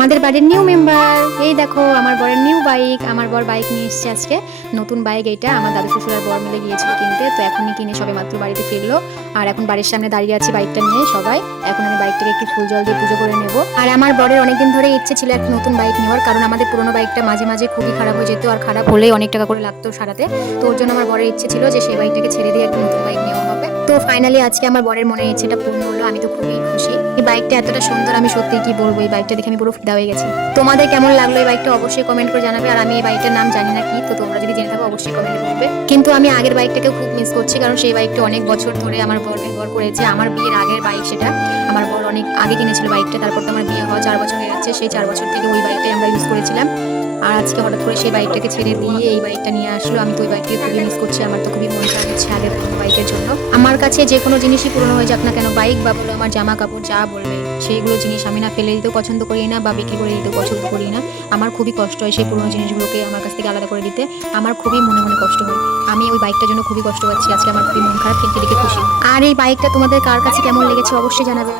আমাদের বাড়ির new member. এই দেখো আমার বরের নিউ বাইক, আমার বর বাইক নিয়ে এসেছে আজকে, নতুন বাইক। এটা আমার দাদু শ্বশুর আর বর মিলে গিয়েছিল কিনতে, তো এখনই কিনে সবে মাত্র বাড়িতে ফিরলো। আর এখন বাড়ির সামনে দাঁড়িয়ে আছি বাইকটা নিয়ে সবাই। এখন আমি বাইকটাকে একটু ফুল জল দিয়ে পুজো করে নেব। আর আমার বরের অনেকদিন ধরে ইচ্ছে ছিল একটা নতুন বাইক নেওয়ার, কারণ আমাদের পুরোনো বাইকটা মাঝে মাঝে খুবই খারাপ হয়ে যেত, আর খারাপ হলেই অনেক টাকা করে লাগতো সারাতে। তো ওর জন্য আমার বরের ইচ্ছে ছিল যে সেই বাইকটাকে ছেড়ে দিয়ে একটা নতুন বাইক নেওয়া হবে। তো ফাইনালি আজকে আমার বরের মনে ইচ্ছেটা পূর্ণ হলো। আমি তো খুবই খুশি। এই বাইকটা এতটা সুন্দর, আমি সত্যি কি বলবো, এই বাইকটা দেখে আমি পুরো ফিদা হয়ে গেছি। তোমাদের কেমন লাগলো এই বাইকটা অবশ্যই কমেন্ট করে জানাবে। আর আমি এই বাইকটার নাম জানি না কি, তো তোমরা যদি জেনে থাকো অবশ্যই কমেন্টে বলবে। কিন্তু আমি আগের বাইকটাকে খুব মিস করছি, কারণ সেই বাইকটা অনেক বছর ধরে আমার বর ব্যবহার করেছে। আমার বিয়ের আগের বাইক সেটা, আমার বর অনেক আগে কিনেছিল বাইকটা। তারপর তো আমার বিয়ে হওয়া 4 বছর হয়ে যাচ্ছে, সেই 4 বছর থেকে ওই বাইকটাই আমরা ইউজ করেছিলাম। আর আজকে হঠাৎ করে সেই বাইকটাকে ছেড়ে দিয়ে এই বাইকটা নিয়ে আসলো। আমি তো ওই বাইকটাকে খুবই মিস করছি, আমার তো খুবই মন খারাপ হচ্ছে আগের পুরোনো বাইকের জন্য। আমার কাছে যে কোনো জিনিসই পুরনো হয়ে যাক না কেন, বাইক বা বলো আমার জামা কাপড় যা বলবে, সেইগুলো জিনিস আমি না ফেলে দিতেও পছন্দ করি না বা বিক্রি করে দিতেও পছন্দ করি না। আমার খুবই কষ্ট হয় সেই পুরোনো জিনিসগুলোকে আমার কাছ থেকে আলাদা করে দিতে। আমার খুবই মনে মনে কষ্ট হয়। আমি ওই বাইকটার জন্য খুবই কষ্ট পাচ্ছি আজকে, আমার খুবই মন খারাপ কিন্তু এদিকে খুশি। আর এই বাইকটা তোমাদের কার কাছে কেমন লেগেছে অবশ্যই জানাবে।